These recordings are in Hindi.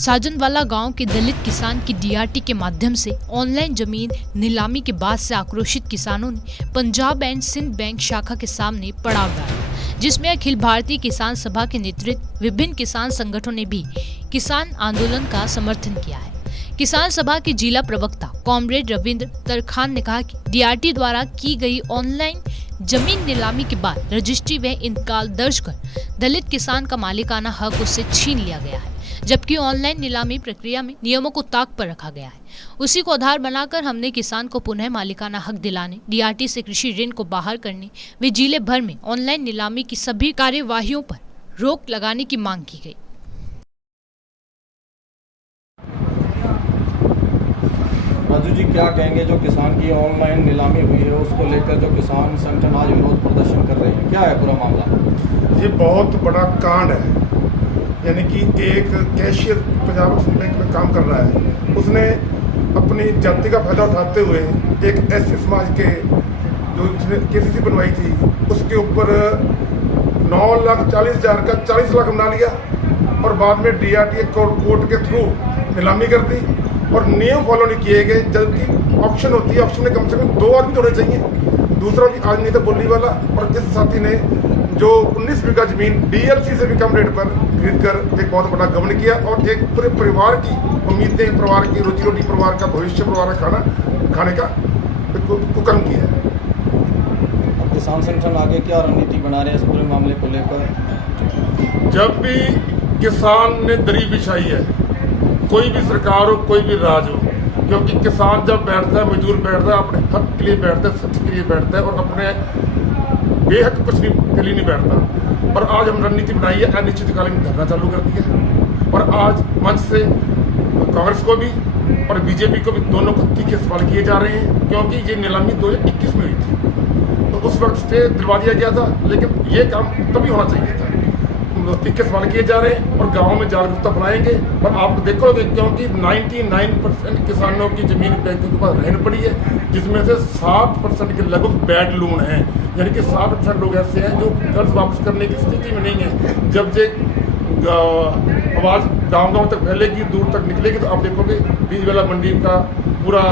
साजनवाला गांव के दलित किसान की डीआरटी के माध्यम से ऑनलाइन जमीन नीलामी के बाद से आक्रोशित किसानों ने पंजाब एंड सिंध बैंक शाखा के सामने पड़ाव डाला, जिसमें अखिल भारतीय किसान सभा के नेतृत्व विभिन्न किसान संगठनों ने भी किसान आंदोलन का समर्थन किया है। किसान सभा के जिला प्रवक्ता कॉमरेड रविंद्र तरखान ने कहा कि डीआरटी द्वारा की गई ऑनलाइन जमीन नीलामी के बाद रजिस्ट्री व इंतकाल दर्ज कर दलित किसान का मालिकाना हक उससे छीन लिया गया है, जबकि ऑनलाइन नीलामी प्रक्रिया में नियमों को ताक पर रखा गया है। उसी को आधार बनाकर हमने किसान को पुनः मालिकाना हक दिलाने, डीआरटी से कृषि ऋण को बाहर करने व जिले भर में ऑनलाइन नीलामी की सभी कार्यवाहियों पर रोक लगाने की मांग की गई। राजू जी, क्या कहेंगे जो किसान की ऑनलाइन नीलामी हुई है उसको लेकर जो किसान संगठन आज विरोध प्रदर्शन कर रहे हैं, क्या है पूरा मामला? ये बहुत बड़ा कांड है। यानी कि एक कैशियर पंजाब बैंक में काम कर रहा है, उसने अपनी जाति का फायदा उठाते हुए एक एससी समाज के जो उसने केसीसी बनवाई थी उसके ऊपर 9,40,000 का 40 लाख बना लिया और बाद में डीआरटी कोर्ट के थ्रू नीलामी कर दी और नियम फॉलो नहीं किए गए। जबकि ऑप्शन होती है, ऑप्शन में कम से कम 2 आदमी होने चाहिए, दूसरा भी आज नहीं था बोली वाला। और इस साथी ने जो 19 बीघा जमीन डीएलसी से भी कम रेट पर खरीद कर एक बहुत बड़ा गबन किया और एक पूरे परिवार की उम्मीदें, परिवार की रोजी रोटी, परिवार का भविष्य, परिवार का खाने का कुकर्म किया है। अब किसान संगठन आगे क्या रणनीति बना रहे हैं इस पूरे मामले को लेकर? जब भी किसान ने दरी बिछाई है, कोई भी सरकार हो, कोई भी राज हो, क्योंकि किसान जब बैठता है, मजदूर बैठता है, अपने हक के लिए बैठता है, सत्य के लिए बैठता है और अपने बेहक कुछ नहीं के लिए नहीं बैठता। और आज हम रणनीति बनाई है, अनिश्चितकालीन धरना चालू कर दिया और आज मंच से कांग्रेस को भी और बीजेपी को भी दोनों को तीखे सवाल किए जा रहे हैं, क्योंकि ये नीलामी 2021 में हुई थी तो उस वक्त स्टे दिलवा दिया गया था, लेकिन ये काम तभी होना चाहिए था। तीखे सवाल किए जा रहे हैं और गाँव में जागरूकता बनाएंगे। और आप देखोगे क्योंकि 99% किसानों की जमीन बैंकों के पास रहन पड़ी है, जिसमें से 60% के लगभग बैड लोन हैं। यानी कि 60% लोग ऐसे हैं जो कर्ज वापस करने की स्थिति में नहीं है। जब ये आवाज़ गाँव तक फैलेगी, दूर तक निकलेगी, तो आप देखोगे बीज वाला मंडी का पूरा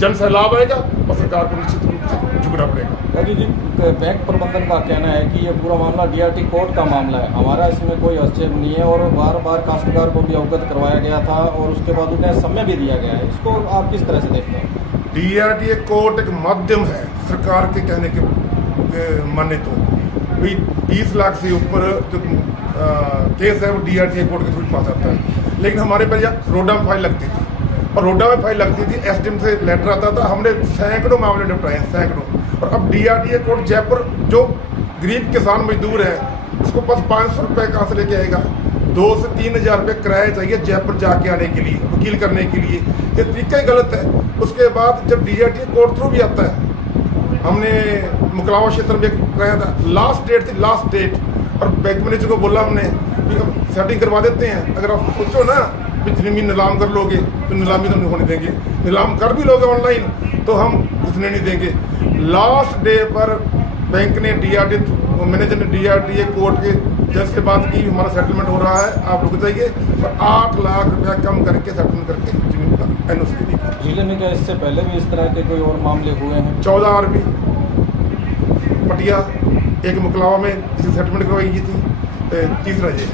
जन सैलाब आएगा और सरकार को निश्चित रूप से झुकना पड़ेगा। राजू जी, बैंक प्रबंधन का कहना है कि ये पूरा मामला डीआरटी कोर्ट का मामला है, हमारा इसमें कोई हस्तक्षेप नहीं है और बार बार काश्तकार को भी अवगत करवाया गया था और उसके बाद उन्हें समय भी दिया गया है। इसको आप किस तरह से देखते हैं? डीआरटी कोर्ट एक माध्यम है सरकार के कहने के माने तो 20 लाख से ऊपर जो केस है वो डीआरटी कोर्ट के थ्रू पास आता है। लेकिन हमारे पास रोडा में फाइल लगती थी और रोडा में फाइल लगती थी, एसडीएम से लेटर आता था, हमने सैकड़ों मामले निपटाए हैं, सैकड़ों। और अब डीआरटी कोर्ट जयपुर जो गरीब किसान मजदूर है उसको बस 500 रुपये कहाँ से लेके आएगा? 2 से 3 हज़ार रुपये किराया चाहिए जयपुर जाके आने के लिए, वकील करने के लिए। ये तरीका ही गलत है। उसके बाद जब डीआरटी कोर्ट थ्रू भी आता है, हमने मुकलावा क्षेत्र में कराया था, लास्ट डेट थी, लास्ट डेट, और बैंक मैनेजर को बोला हमने कि अब सेटिंग करवा देते हैं, अगर आप सोचो ना कि जमीन नीलाम कर लोगे तो नीलामी तो नहीं होने देंगे, नीलाम कर भी लोगे ऑनलाइन तो हम घुसने नहीं देंगे। लास्ट डे पर बैंक ने डीआरटी मैनेजर ने डीआरटी कोर्ट के जज से बात की, हमारा सेटलमेंट हो रहा है, आप रुक जाइए, और 8 लाख रुपया कम करके सेटलमेंट करके जमीन का एनओसी दी। जिले में क्या इससे पहले भी इस तरह के कोई और मामले हुए हैं? 14 आरबी पटिया, एक मुकलावा में किसी सेटलमेंट करवाई गई थी, तीसरा ये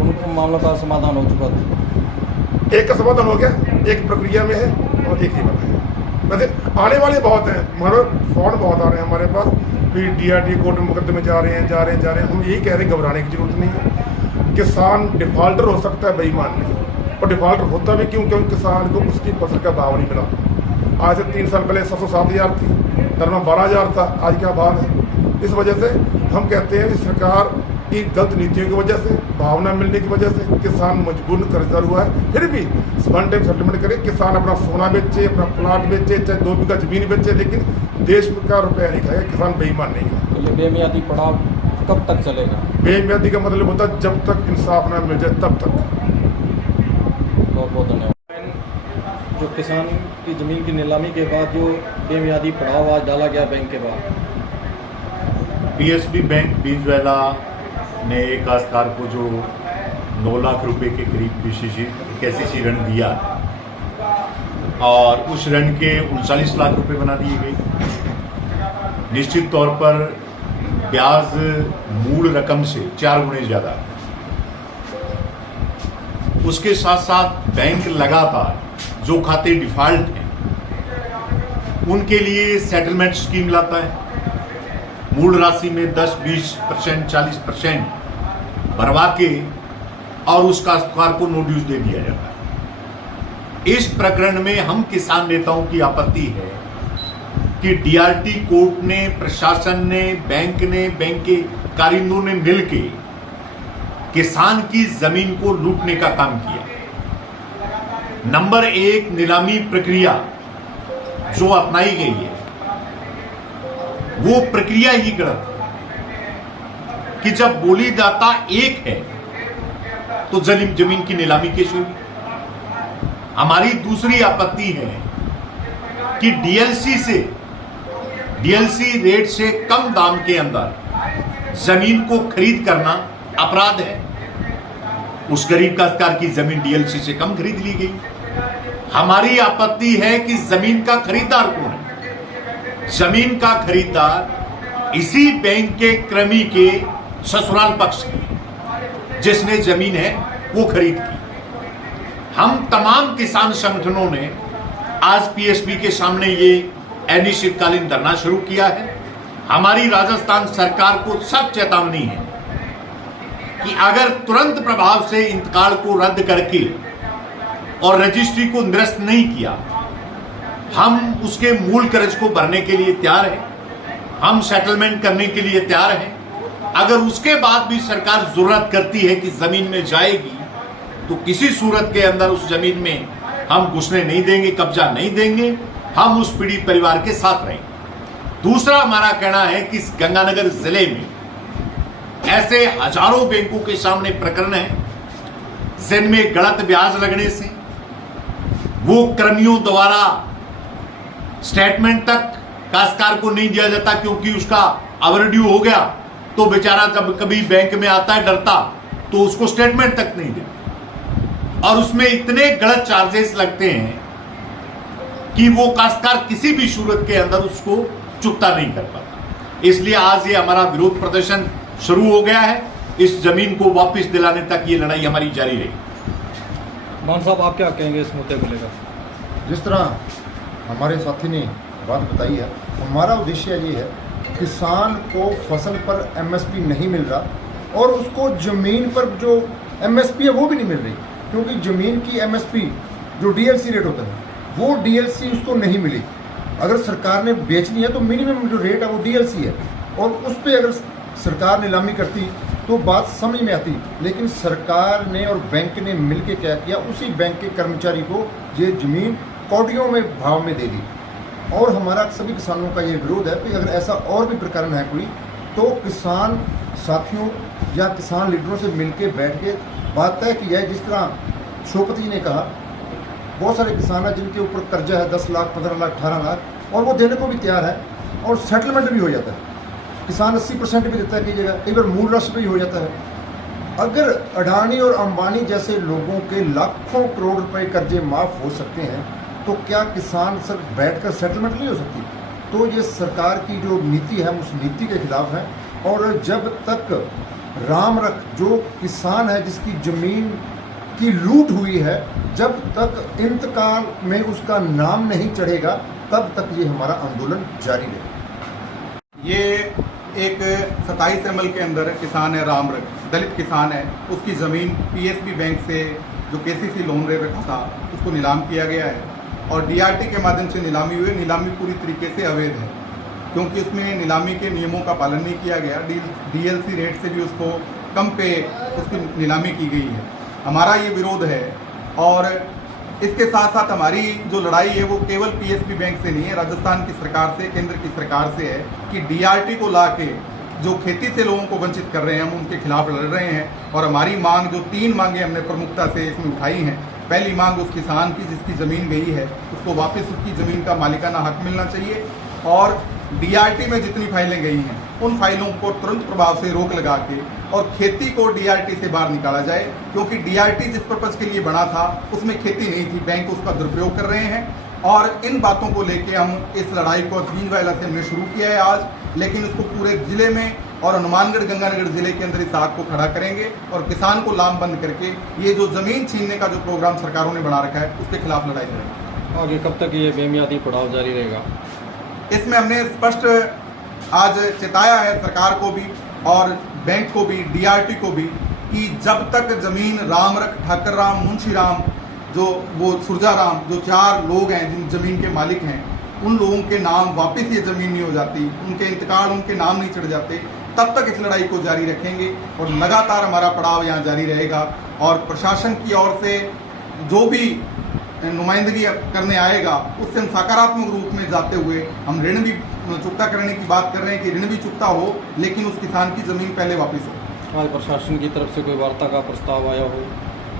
उनको मामलों का समाधान हो चुका था। एक का समाधान हो गया, एक प्रक्रिया में है और एक ही बना है। वैसे आने वाले बहुत हैं, मगर फोन बहुत आ रहे हैं हमारे पास, फिर डीआरटी कोर्ट में मुकदमे जा रहे हैं। हम यही कह रहे हैं, घबराने की जरूरत नहीं है। किसान डिफॉल्टर हो सकता है, बेईमान नहीं। और डिफॉल्टर होता भी क्यों? क्योंकि किसान को उसकी फसल का भाव नहीं मिला। आज से 3 साल पहले 707,000 थी, दरमा 12,000 था, आज क्या भाव है? इस वजह से हम कहते हैं कि सरकार की गलत नीतियों की वजह से, भावना मिलने की वजह से किसान मजबूर कर्जदार हुआ है। फिर भी वन टाइम सेटलमेंट करे, किसान अपना सोना बेचे, अपना प्लाट बेचे, चाहे 2 बीघा जमीन बेचे, लेकिन देश का रुपया नहीं खाएगा। किसान बेईमान नहीं है। तो ये बेमियादी पड़ाव कब तक चलेगा? बेमियादी का मतलब होता है जब तक इंसाफ ना मिल जाए तब तक। बहुत बहुत धन्यवाद। जो किसान की ज़मीन की नीलामी के बाद जो बेमियादी पड़ाव आज डाला गया बैंक के बाद, पीएसबी बैंक बीजवाला ने एक काश्तकार को जो 9 लाख रुपए के करीब KCC ऋण दिया और उस ऋण के 39 लाख रुपए बना दिए गए। निश्चित तौर पर ब्याज मूल रकम से 4 गुने ज़्यादा। उसके साथ साथ बैंक लगातार जो खाते डिफॉल्ट हैं उनके लिए सेटलमेंट स्कीम लाता है। मूल राशि में 10, 20%, 40% भरवा के और उस काश्तकार को नोटिस दे दिया जाता है। इस प्रकरण में हम किसान नेताओं की आपत्ति है कि DRT कोर्ट ने, प्रशासन ने, बैंक के कारिंदों ने मिलके किसान की जमीन को लूटने का काम किया। नंबर 1, नीलामी प्रक्रिया जो अपनाई गई है वो प्रक्रिया ही गलत है कि जब बोलीदाता एक है तो जमीन की नीलामी कैसे हुई। हमारी दूसरी आपत्ति है कि DLC रेट से कम दाम के अंदर जमीन को खरीद करना अपराध है। उस गरीब काश्तकार की जमीन DLC से कम खरीद ली गई। हमारी आपत्ति है कि जमीन का खरीदार कौन है। जमीन का खरीदार इसी बैंक के क्रमी के ससुराल पक्ष है जिसने जमीन है वो खरीद की। हम तमाम किसान संगठनों ने आज PSB के सामने ये अनिश्चितकालीन धरना शुरू किया है। हमारी राजस्थान सरकार को सख्त चेतावनी है कि अगर तुरंत प्रभाव से इंतकाल को रद्द करके और रजिस्ट्री को निरस्त नहीं किया, हम उसके मूल कर्ज को भरने के लिए तैयार हैं, हम सेटलमेंट करने के लिए तैयार हैं। अगर उसके बाद भी सरकार जरूरत करती है कि जमीन में जाएगी तो किसी सूरत के अंदर उस जमीन में हम घुसने नहीं देंगे, कब्जा नहीं देंगे, हम उस पीड़ित परिवार के साथ रहेंगे। दूसरा हमारा कहना है कि इस गंगानगर जिले में ऐसे हजारों बैंकों के सामने प्रकरण है जिनमें गलत ब्याज लगने से वो कर्मियों द्वारा स्टेटमेंट तक काश्तकार को नहीं दिया जाता क्योंकि उसका ओवरड्यू हो गया तो बेचारा जब कभी बैंक में आता है डरता तो उसको स्टेटमेंट तक नहीं देता और उसमें इतने गलत चार्जेस लगते हैं कि वो काश्तकार किसी भी सूरत के अंदर उसको चुकता नहीं कर पाता। इसलिए आज ये हमारा विरोध प्रदर्शन शुरू हो गया है। इस जमीन को वापस दिलाने तक ये लड़ाई हमारी जारी रहेगी। मान साहब, आप क्या कहेंगे इस मुद्दे को लेकर? जिस तरह हमारे साथी ने बात बताई है, हमारा उद्देश्य ये है किसान को फसल पर MSP नहीं मिल रहा और उसको ज़मीन पर जो MSP है वो भी नहीं मिल रही, क्योंकि ज़मीन की MSP जो DLC रेट होता है वो DLC उसको नहीं मिली। अगर सरकार ने बेचनी है तो मिनिमम जो रेट है वो DLC है और उस पर अगर सरकार नीलामी करती तो बात समझ में आती, लेकिन सरकार ने और बैंक ने मिलकर क्या किया, उसी बैंक के कर्मचारी को ये ज़मीन कौड़ियों में भाव में दे दी। और हमारा सभी किसानों का ये विरोध है कि अगर ऐसा और भी प्रकरण है कोई तो किसान साथियों या किसान लीडरों से मिलकर बैठ के बात तय की जाए। जिस तरह शोपति जी ने कहा, बहुत सारे किसान हैं जिनके ऊपर कर्जा है 10 लाख, 15 लाख, 18 लाख और वो देने को भी तैयार है और सेटलमेंट भी हो जाता है। किसान 80% भी देता है कई जगह, कई बार मूल राशि भी हो जाता है। अगर अडानी और अंबानी जैसे लोगों के लाखों करोड़ रुपए कर्जे माफ़ हो सकते हैं तो क्या किसान सर बैठकर सेटलमेंट नहीं हो सकती? तो ये सरकार की जो नीति है उस नीति के खिलाफ है। और जब तक राम रख जो किसान है जिसकी ज़मीन की लूट हुई है, जब तक इंतकाल में उसका नाम नहीं चढ़ेगा तब तक ये हमारा आंदोलन जारी रहेगा। ये एक 27 ML के अंदर किसान है, राम रख दलित किसान है, उसकी ज़मीन PSB बैंक से जो KCC लोन रेट रखा था उसको नीलाम किया गया है और DRT के माध्यम से नीलामी हुई। नीलामी पूरी तरीके से अवैध है क्योंकि उसमें नीलामी के नियमों का पालन नहीं किया गया। DLC रेट से भी उसको कम पे उसकी नीलामी की गई है। हमारा ये विरोध है और इसके साथ साथ हमारी जो लड़ाई है वो केवल PSB बैंक से नहीं है, राजस्थान की सरकार से, केंद्र की सरकार से है कि DRT को ला के जो खेती से लोगों को वंचित कर रहे हैं हम उनके खिलाफ लड़ रहे हैं। और हमारी मांग जो 3 मांगे हमने प्रमुखता से इसमें उठाई हैं। पहली मांग उस किसान की जिसकी ज़मीन गई है उसको वापस उसकी ज़मीन का मालिकाना हक मिलना चाहिए और DRT में जितनी फाइलें गई हैं उन फाइलों को तुरंत प्रभाव से रोक लगा के और खेती को डीआरटी से बाहर निकाला जाए, क्योंकि डीआरटी जिस पर्पज़ के लिए बना था उसमें खेती नहीं थी, बैंक उसका दुरुपयोग कर रहे हैं। और इन बातों को लेके हम इस लड़ाई को भींजवाला से हमने शुरू किया है आज, लेकिन इसको पूरे जिले में और हनुमानगढ़ गंगानगर जिले के अंदर इस आग को खड़ा करेंगे और किसान को लामबंद करके ये जो जमीन छीनने का जो प्रोग्राम सरकारों ने बना रखा है उसके खिलाफ लड़ाई करेंगे। आगे कब तक ये बेमियादी पड़ाव जारी रहेगा? इसमें हमने स्पष्ट आज चेताया है सरकार को भी और बैंक को भी, डीआरटी को भी, कि जब तक जमीन रामरख, ठाकर राम, मुंशी राम, जो वो सुरजा राम, जो 4 लोग हैं जिन जमीन के मालिक हैं, उन लोगों के नाम वापस ये ज़मीन नहीं हो जाती, उनके इंतकाल, उनके नाम नहीं चढ़ जाते, तब तक इस लड़ाई को जारी रखेंगे और लगातार हमारा पड़ाव यहाँ जारी रहेगा। और प्रशासन की ओर से जो भी नुमाइंदगी करने आएगा उससे हम सकारात्मक रूप में जाते हुए हम ऋण भी चुकता करने की बात कर रहे हैं कि ऋण भी चुकता हो, लेकिन उस किसान की ज़मीन पहले वापस हो। आज प्रशासन की तरफ से कोई वार्ता का प्रस्ताव आया हो?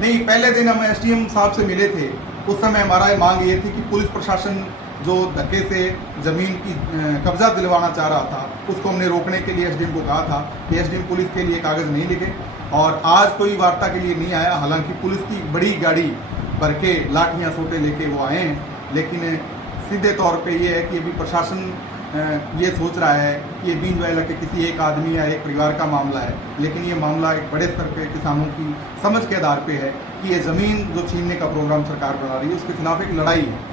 नहीं, पहले दिन हम एसडीएम साहब से मिले थे, उस समय हमारा मांग ये थी कि पुलिस प्रशासन जो धक्के से ज़मीन की कब्जा दिलवाना चाह रहा था उसको हमने रोकने के लिए एसडीएम को कहा था कि एसडीएम पुलिस के लिए कागज़ नहीं लिखे, और आज कोई वार्ता के लिए नहीं आया। हालांकि पुलिस की बड़ी गाड़ी भर के लाठियाँ सोटे लेके वो आए हैं, लेकिन सीधे तौर पे ये है कि अभी प्रशासन ये सोच रहा है कि ये भींजवाला के किसी एक आदमी या एक परिवार का मामला है, लेकिन ये मामला एक बड़े स्तर पे किसानों की समझ के आधार पे है कि ये ज़मीन जो छीनने का प्रोग्राम सरकार बना रही है उसके खिलाफ एक लड़ाई है।